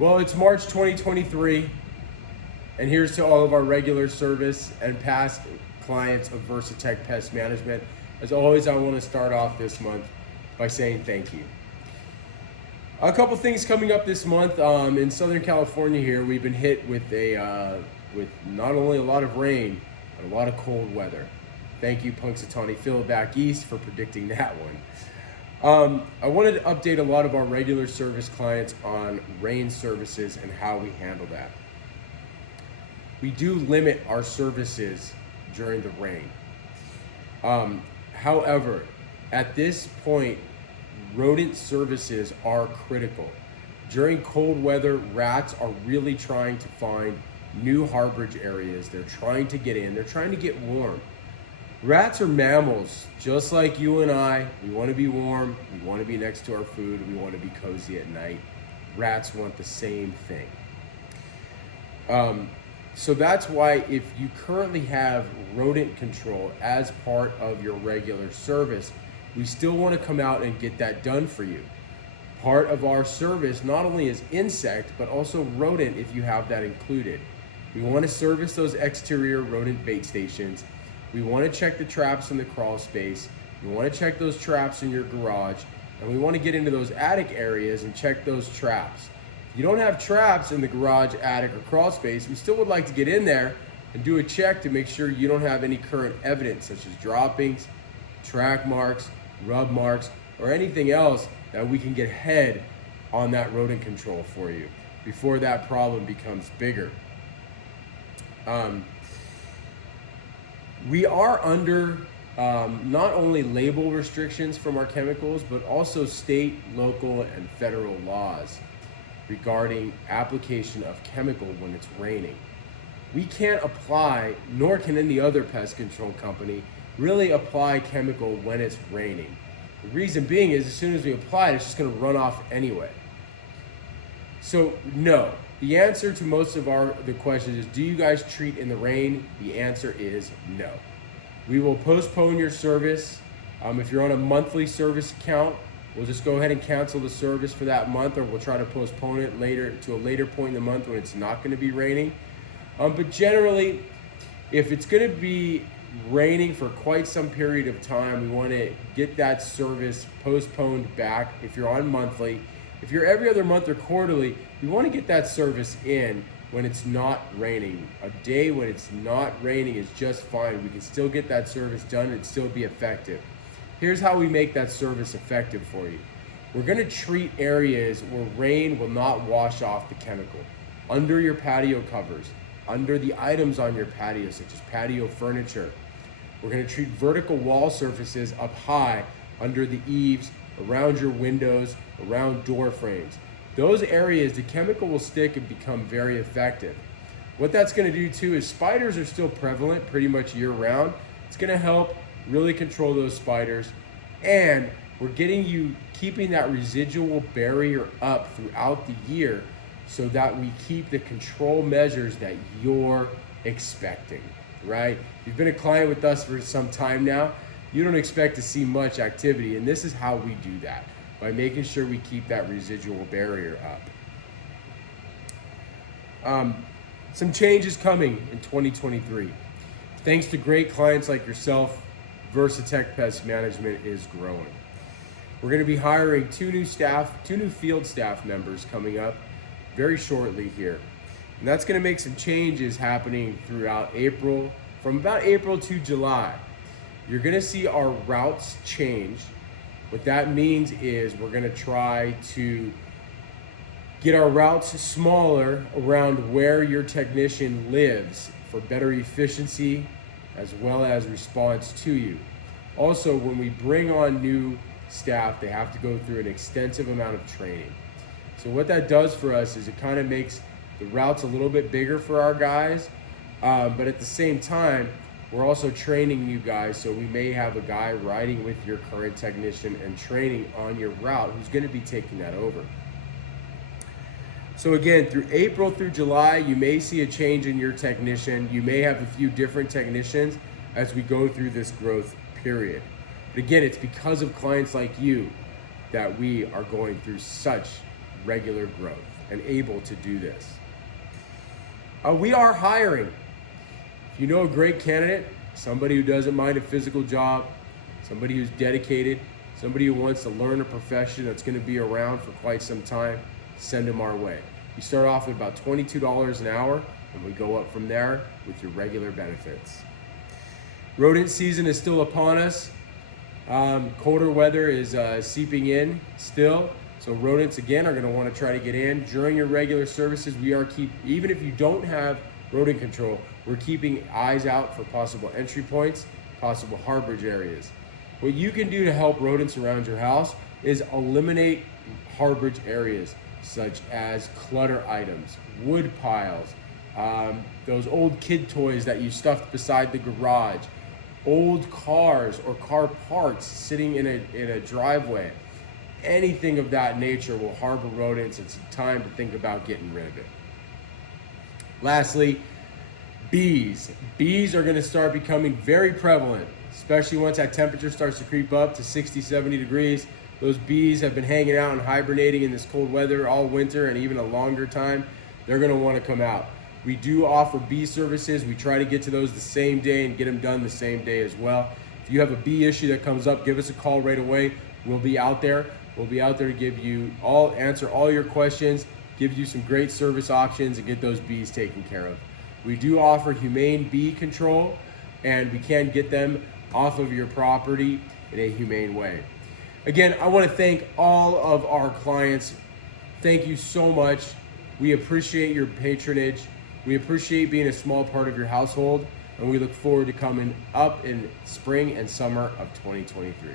Well, it's March 2023, and here's to all of our regular service and past clients of Versatech Pest Management. As always, I want to start off this month by saying thank you. A couple things coming up this month. In Southern California here, we've been hit with not only a lot of rain, but a lot of cold weather. Thank you, Punxsutawney Phil back east, for predicting that one. I wanted to update a lot of our regular service clients on rain services and how we handle that. We do limit our services during the rain. However, at this point, rodent services are critical. During cold weather, rats are really trying to find new harborage areas. They're trying to get in, they're trying to get warm. Rats are mammals, just like you and I. We want to be warm, we want to be next to our food, we want to be cozy at night. Rats want the same thing. So that's why if you currently have rodent control as part of your regular service, we still want to come out and get that done for you. Part of our service not only is insect, but also rodent if you have that included. We want to service those exterior rodent bait stations. We want to check the traps in the crawl space. We want to check those traps in your garage. And we want to get into those attic areas and check those traps. If you don't have traps in the garage, attic, or crawl space, we still would like to get in there and do a check to make sure you don't have any current evidence such as droppings, track marks, rub marks, or anything else that we can get ahead on that rodent control for you before that problem becomes bigger. We are under not only label restrictions from our chemicals, but also state, local, and federal laws regarding application of chemical when it's raining. We can't apply, nor can any other pest control company, really apply chemical when it's raining. The reason being is as soon as we apply it, it's just gonna run off anyway. So no, the answer to most of the questions is, do you guys treat in the rain? The answer is no. We will postpone your service. If you're on a monthly service account, we'll just go ahead and cancel the service for that month, or we'll try to postpone it later to a later point in the month when it's not gonna be raining. But generally, if it's gonna be raining for quite some period of time, we wanna get that service postponed back if you're on monthly. If you're every other month or quarterly, you want to get that service in when it's not raining. A day when it's not raining is just fine. We can still get that service done and still be effective. Here's how we make that service effective for you. We're going to treat areas where rain will not wash off the chemical. Under your patio covers, under the items on your patio, such as patio furniture. We're going to treat vertical wall surfaces up high, under the eaves, around your windows, around door frames. Those areas, the chemical will stick and become very effective. What that's gonna do too is spiders are still prevalent pretty much year round. It's gonna help really control those spiders. And we're getting you keeping that residual barrier up throughout the year so that we keep the control measures that you're expecting, right? If you've been a client with us for some time now, you don't expect to see much activity, and this is how we do that, by making sure we keep that residual barrier up. Some changes coming in 2023. Thanks to great clients like yourself, Versatech Pest Management is growing. We're gonna be hiring two new field staff members coming up very shortly here. And that's gonna make some changes happening throughout April, from about April to July. You're gonna see our routes change. What that means is we're gonna try to get our routes smaller around where your technician lives for better efficiency as well as response to you. Also, when we bring on new staff, they have to go through an extensive amount of training. So what that does for us is it kind of makes the routes a little bit bigger for our guys, but at the same time, we're also training you guys, so we may have a guy riding with your current technician and training on your route who's going to be taking that over. So again, through April through July, you may see a change in your technician. You may have a few different technicians as we go through this growth period. But again, it's because of clients like you that we are going through such regular growth and able to do this. We are hiring. If you know a great candidate, somebody who doesn't mind a physical job, somebody who's dedicated, somebody who wants to learn a profession that's going to be around for quite some time, send them our way. You start off at about $22 an hour, and we go up from there with your regular benefits. Rodent season is still upon us. Colder weather is seeping in still, so rodents again are going to want to try to get in. During your regular services, even if you don't have rodent control, we're keeping eyes out for possible entry points, possible harborage areas. What you can do to help rodents around your house is eliminate harborage areas such as clutter items, wood piles, those old kid toys that you stuffed beside the garage, old cars or car parts sitting in a driveway. Anything of that nature will harbor rodents. It's time to think about getting rid of it. Lastly, bees. Bees are going to start becoming very prevalent, especially once that temperature starts to creep up to 60, 70 degrees. Those bees have been hanging out and hibernating in this cold weather all winter and even a longer time. They're going to want to come out. We do offer bee services. We try to get to those the same day and get them done the same day as well. If you have a bee issue that comes up, give us a call right away. We'll be out there. We'll be out there to answer all your questions, give you some great service options, and get those bees taken care of. We do offer humane bee control, and we can get them off of your property in a humane way. Again, I want to thank all of our clients. Thank you so much. We appreciate your patronage. We appreciate being a small part of your household, and we look forward to coming up in spring and summer of 2023.